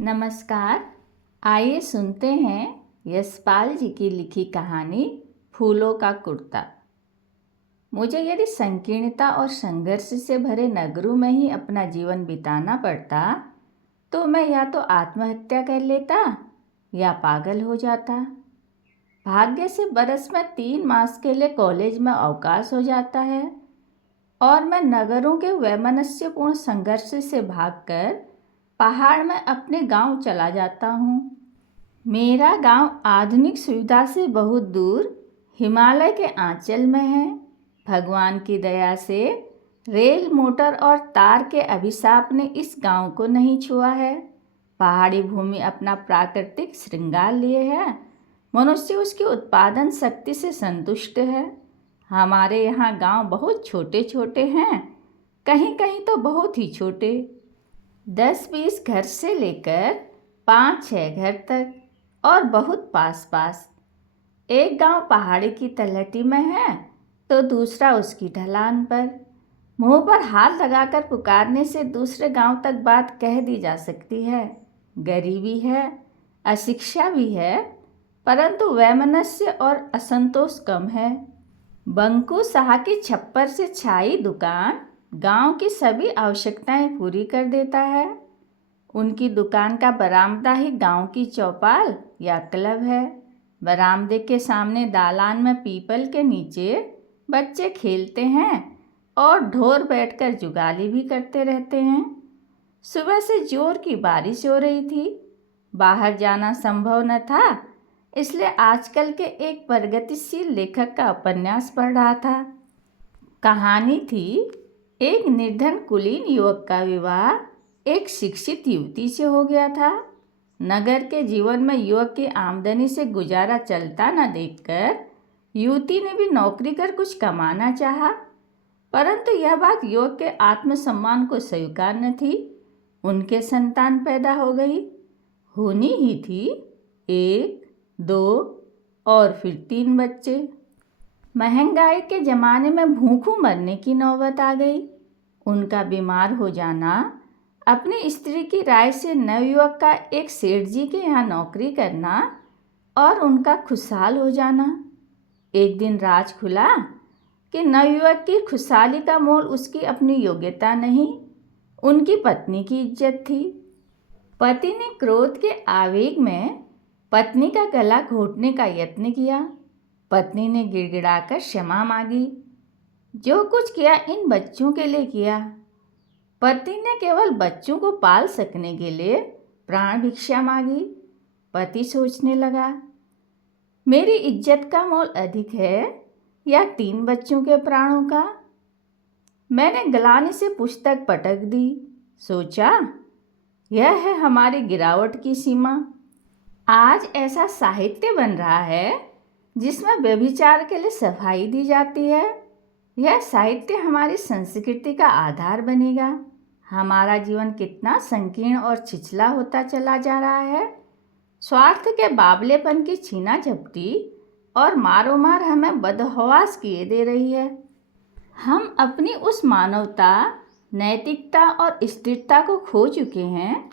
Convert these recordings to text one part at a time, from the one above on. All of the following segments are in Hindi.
नमस्कार। आइए सुनते हैं यशपाल जी की लिखी कहानी फूलों का कुर्ता। मुझे यदि संकीर्णता और संघर्ष से भरे नगरों में ही अपना जीवन बिताना पड़ता तो मैं या तो आत्महत्या कर लेता या पागल हो जाता। भाग्य से बरस में 3 मास के लिए कॉलेज में अवकाश हो जाता है और मैं नगरों के वैमनस्यपूर्ण संघर्ष से भागकर पहाड़ में अपने गांव चला जाता हूँ। मेरा गांव आधुनिक सुविधा से बहुत दूर हिमालय के आंचल में है। भगवान की दया से रेल, मोटर और तार के अभिशाप ने इस गांव को नहीं छुआ है। पहाड़ी भूमि अपना प्राकृतिक श्रृंगार लिए है, मनुष्य उसकी उत्पादन शक्ति से संतुष्ट है। हमारे यहाँ गांव बहुत छोटे छोटे हैं, कहीं कहीं तो बहुत ही छोटे, 10-20 घर से लेकर 5-6 घर तक, और बहुत पास पास। एक गांव पहाड़ी की तलहटी में है तो दूसरा उसकी ढलान पर। मुंह पर हाथ लगाकर पुकारने से दूसरे गांव तक बात कह दी जा सकती है। गरीबी है, अशिक्षा भी है, परंतु वैमनस्य और असंतोष कम है। बंकू शाह की छप्पर से छाई दुकान गांव की सभी आवश्यकताएं पूरी कर देता है। उनकी दुकान का बरामदा ही गांव की चौपाल या क्लब है। बरामदे के सामने दालान में पीपल के नीचे बच्चे खेलते हैं और ढोर बैठकर जुगाली भी करते रहते हैं। सुबह से जोर की बारिश हो रही थी, बाहर जाना संभव न था, इसलिए आजकल के एक प्रगतिशील लेखक का उपन्यास पढ़ रहा था। कहानी थी एक निर्धन कुलीन युवक का विवाह एक शिक्षित युवती से हो गया था। नगर के जीवन में युवक की आमदनी से गुजारा चलता न देखकर युवती ने भी नौकरी कर कुछ कमाना चाहा, परंतु यह बात युवक के आत्मसम्मान को स्वीकार न थी। उनके संतान पैदा हो गई, होनी ही थी, 1, 2 और फिर 3 बच्चे। महंगाई के ज़माने में भूखों मरने की नौबत आ गई। उनका बीमार हो जाना, अपनी स्त्री की राय से नवयुवक का एक सेठ जी के यहाँ नौकरी करना और उनका खुशहाल हो जाना। एक दिन राज खुला कि नवयुवक की खुशहाली का मोल उसकी अपनी योग्यता नहीं, उनकी पत्नी की इज्जत थी। पति ने क्रोध के आवेग में पत्नी का गला घोंटने का यत्न किया। पत्नी ने गिड़गिड़ाकर क्षमा मांगी। जो कुछ किया इन बच्चों के लिए किया। पति ने केवल बच्चों को पाल सकने के लिए प्राण भिक्षा मांगी। पति सोचने लगा, मेरी इज्जत का मोल अधिक है या 3 बच्चों के प्राणों का। मैंने ग्लानि से पुस्तक पटक दी। सोचा, यह है हमारी गिरावट की सीमा। आज ऐसा साहित्य बन रहा है जिसमें व्यभिचार के लिए सफाई दी जाती है। यह साहित्य हमारी संस्कृति का आधार बनेगा। हमारा जीवन कितना संकीर्ण और छिछला होता चला जा रहा है। स्वार्थ के बावलेपन की छीना झपटी और मारो मार हमें बदहवास किए दे रही है। हम अपनी उस मानवता, नैतिकता और स्थिरता को खो चुके हैं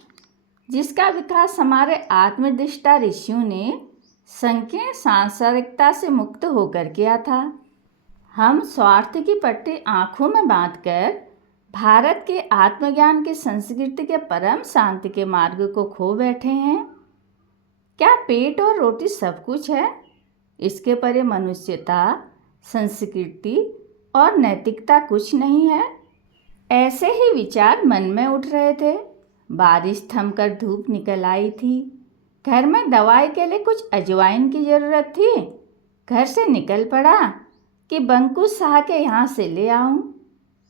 जिसका विकास हमारे आत्मनिष्ठा ऋषियों ने संकीर्ण सांसारिकता से मुक्त होकर किया था। हम स्वार्थ की पट्टी आँखों में बांधकर भारत के आत्मज्ञान की संस्कृति के परम शांति के मार्ग को खो बैठे हैं। क्या पेट और रोटी सब कुछ है? इसके परे मनुष्यता, संस्कृति और नैतिकता कुछ नहीं है। ऐसे ही विचार मन में उठ रहे थे। बारिश थमकर धूप निकल आई थी। घर में दवाई के लिए कुछ अजवाइन की ज़रूरत थी। घर से निकल पड़ा कि बंकू शाह के यहाँ से ले आऊं।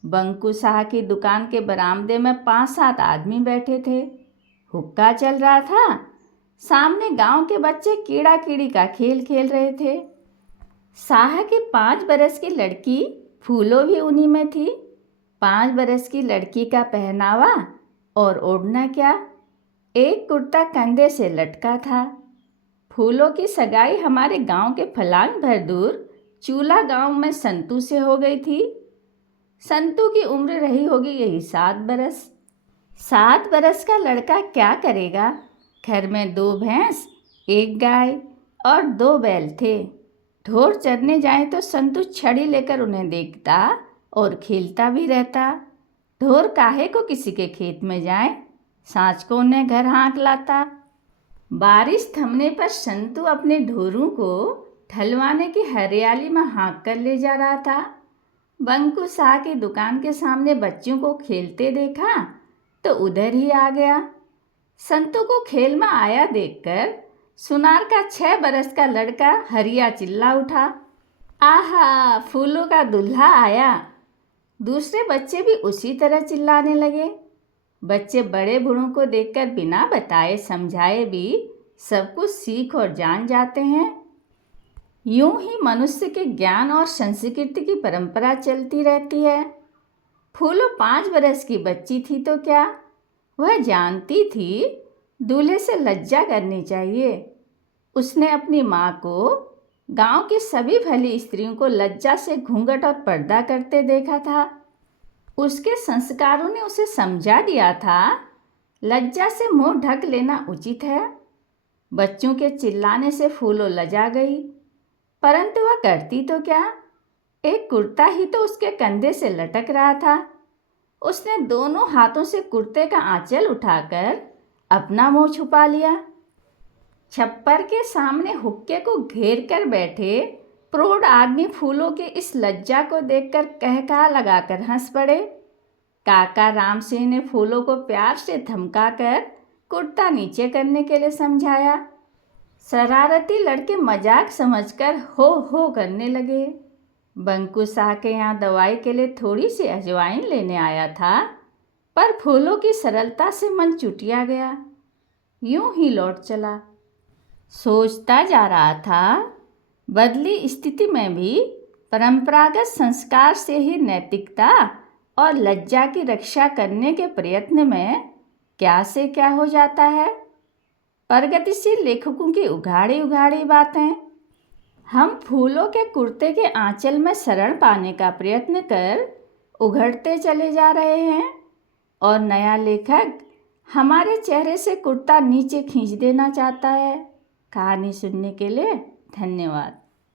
बंकू शाह की दुकान के बरामदे में 5-7 आदमी बैठे थे। हुक्का चल रहा था। सामने गांव के बच्चे कीड़ा कीड़ी का खेल खेल रहे थे। शाह की 5 बरस की लड़की फूलो भी उन्हीं में थी। 5 बरस की लड़की का पहनावा और ओढ़ना क्या, एक कुर्ता कंधे से लटका था। फूलों की सगाई हमारे गांव के फलांग भर दूर चूला गांव में संतू से हो गई थी। संतू की उम्र रही होगी यही 7 बरस। 7 बरस का लड़का क्या करेगा? घर में 2 भैंस, 1 गाय और 2 बैल थे। ढोर चरने जाए तो संतु छड़ी लेकर उन्हें देखता और खेलता भी रहता। ढोर काहे को किसी के खेत में जाए, सांझ को उन्हें घर हाँक लाता। बारिश थमने पर संतु अपने ढोरों को ढलवाने की हरियाली में हाँक कर ले जा रहा था। बंकू शाह की दुकान के सामने बच्चों को खेलते देखा तो उधर ही आ गया। संतु को खेल में आया देखकर सुनार का 6 बरस का लड़का हरिया चिल्ला उठा, आहा, फूलों का दूल्हा आया। दूसरे बच्चे भी उसी तरह चिल्लाने लगे। बच्चे बड़े बूढ़ों को देखकर बिना बताए समझाए भी सब कुछ सीख और जान जाते हैं। यूं ही मनुष्य के ज्ञान और संस्कृति की परंपरा चलती रहती है। फूलो 5 बरस की बच्ची थी तो क्या, वह जानती थी दूल्हे से लज्जा करनी चाहिए। उसने अपनी माँ को गांव की सभी भली स्त्रियों को लज्जा से घूंघट और पर्दा करते देखा था। उसके संस्कारों ने उसे समझा दिया था लज्जा से मुंह ढक लेना उचित है। बच्चों के चिल्लाने से फूलो लजा गई, परंतु वह करती तो क्या, एक कुर्ता ही तो उसके कंधे से लटक रहा था। उसने दोनों हाथों से कुर्ते का आंचल उठाकर अपना मुंह छुपा लिया। छप्पर के सामने हुक्के को घेर कर बैठे प्रौढ़ आदमी फूलों के इस लज्जा को देखकर कहकहा लगाकर हंस पड़े। काका राम सिंह ने फूलों को प्यार से धमकाकर कुर्ता नीचे करने के लिए समझाया। शरारती लड़के मजाक समझकर हो करने लगे। बंकू शाह के यहाँ दवाई के लिए थोड़ी सी अजवाइन लेने आया था, पर फूलों की सरलता से मन चुटिया गया, यूं ही लौट चला। सोचता जा रहा था, बदली स्थिति में भी परंपरागत संस्कार से ही नैतिकता और लज्जा की रक्षा करने के प्रयत्न में क्या से क्या हो जाता है। प्रगतिशील लेखकों की उघाड़ी बातें हम फूलों के कुर्ते के आंचल में शरण पाने का प्रयत्न कर उघड़ते चले जा रहे हैं, और नया लेखक हमारे चेहरे से कुर्ता नीचे खींच देना चाहता है। कहानी सुनने के लिए धन्यवाद।